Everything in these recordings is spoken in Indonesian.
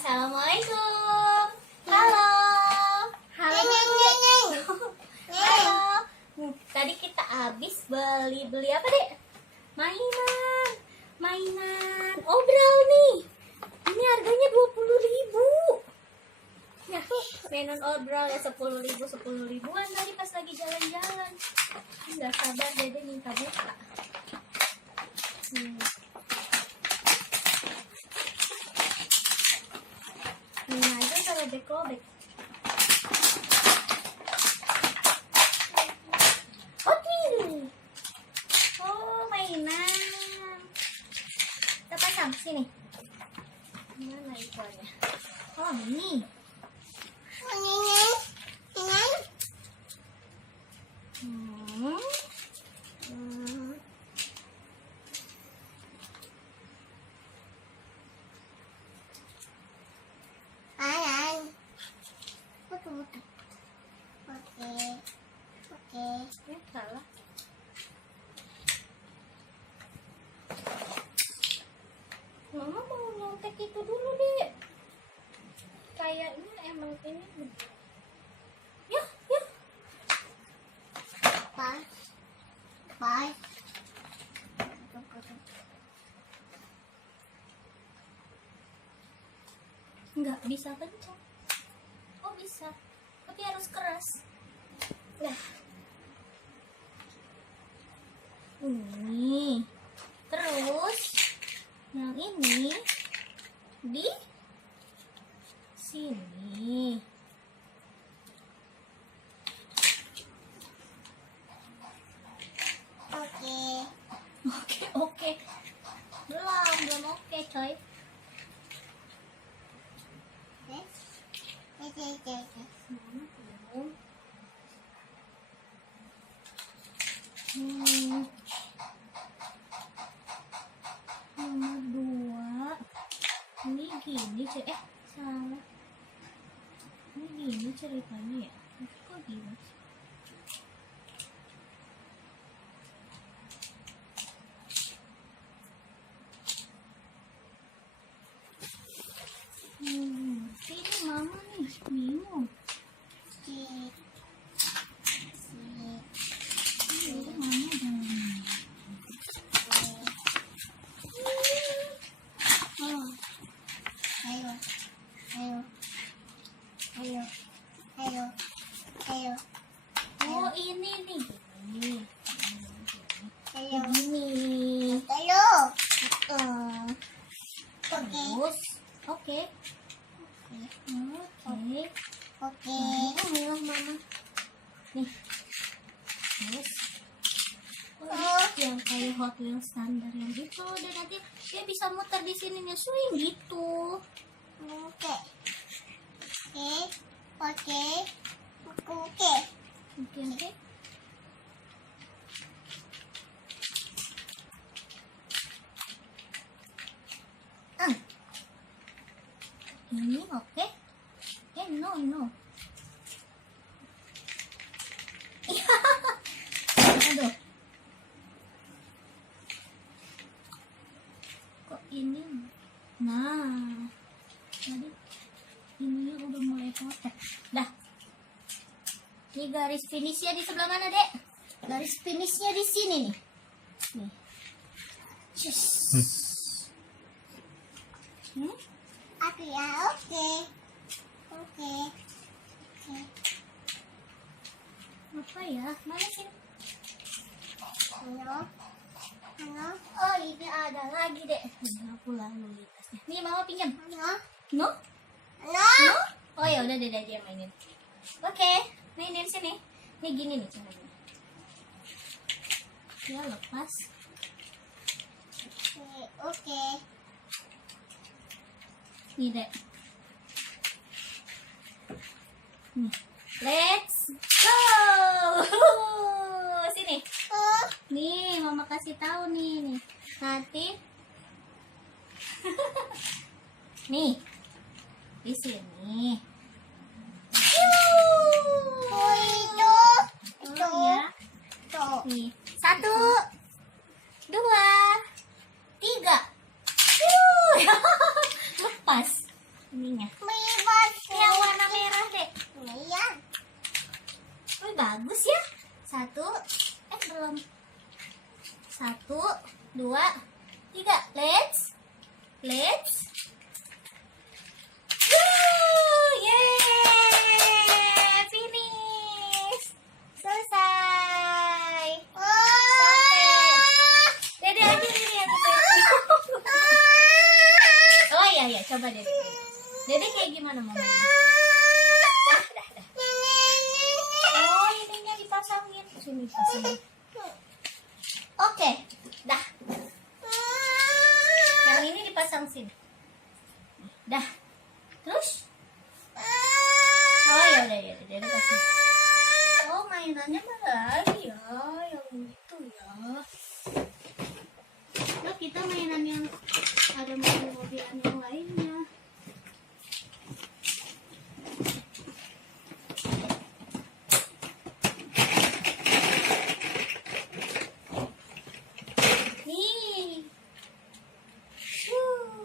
Assalamualaikum. Halo. Halo. Halo. Tadi kita habis beli apa, Dek? Mainan. Obral nih. Ini harganya 20.000. Ya, mainan obral ya 10 ribuan tadi pas lagi jalan-jalan. Nggak sabar Dede minta buka. Ini aja kalau robek-robek. Oh, mainan. Kita pasang sini. Mana ikonnya? Oh, ini. Oke. Salah. Mama mau nyontek itu dulu, Dek. Kayaknya emang ini. Ya. Bye. Nggak bisa kencang. Oh, bisa. Tapi harus keras. Nah. Ini. Terus yang ini di sini. Oke. Belum oke, coy. Nomor 2. Ini gini, salah. Ini gini ceritanya ya. Kok gini? Ini mama nih bingung. Ini mama Ayo. Oh, ini nih. Gini. Terus, oke. Mama. Nih. Terus. Yang kayak Hot Wheels standar yang gitu, dan nanti dia bisa muter di sini nih, swing gitu. Oke. Ini oke. No. Aduh. Kok ini? Nah. Tadi ininya udah mulai kotak. Dah. Ini garis finishnya di sebelah mana, Dek? Garis finishnya di sini nih. Nih. Aku ya, oke. Apa ya? Mana sih? Halo. Oh, ini ada lagi, Dek. Aku lalu tasnya. Nih, Mama pinjam. No? Oh ya udah deh dia mainin. Oke, mainin sini. Nih gini nih caranya. Ya lepas. Oke. Nih, Dek. Nih. Let's go. Sini. Nih, Mama kasih tahu nih. Nanti nih. Di sini. Ya. Nih. 1, 2, 3. Lepas. Ini 2, 3. Let's go! Yeay! Finish! Selesai! Sampai. Dede aja Dede yang oh iya, coba Dede. Dede kayak gimana mau main? Dah. Oh, ininya dipasangin. Sini pasangin. Oke, dah. Yang ini dipasang sini. Dah. Terus? Oh ya udah Dede pasang. Oh, mainannya mana lagi ya? Yang itu ya. Nah, kita mainan yang ada mobil-mobilan yang lainnya. Nih. Shoo.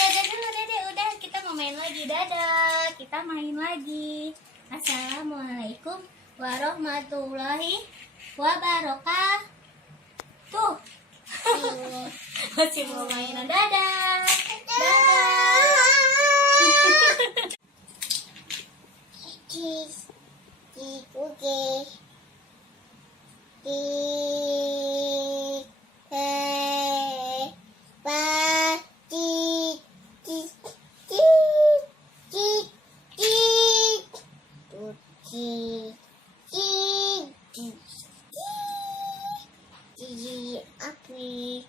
Dadah dulu Dede. Udah, kita mau main lagi. Dadah. Kita main lagi. Assalamualaikum warahmatullahi wabarakatuh. Masih mau mainan. Dadah. Api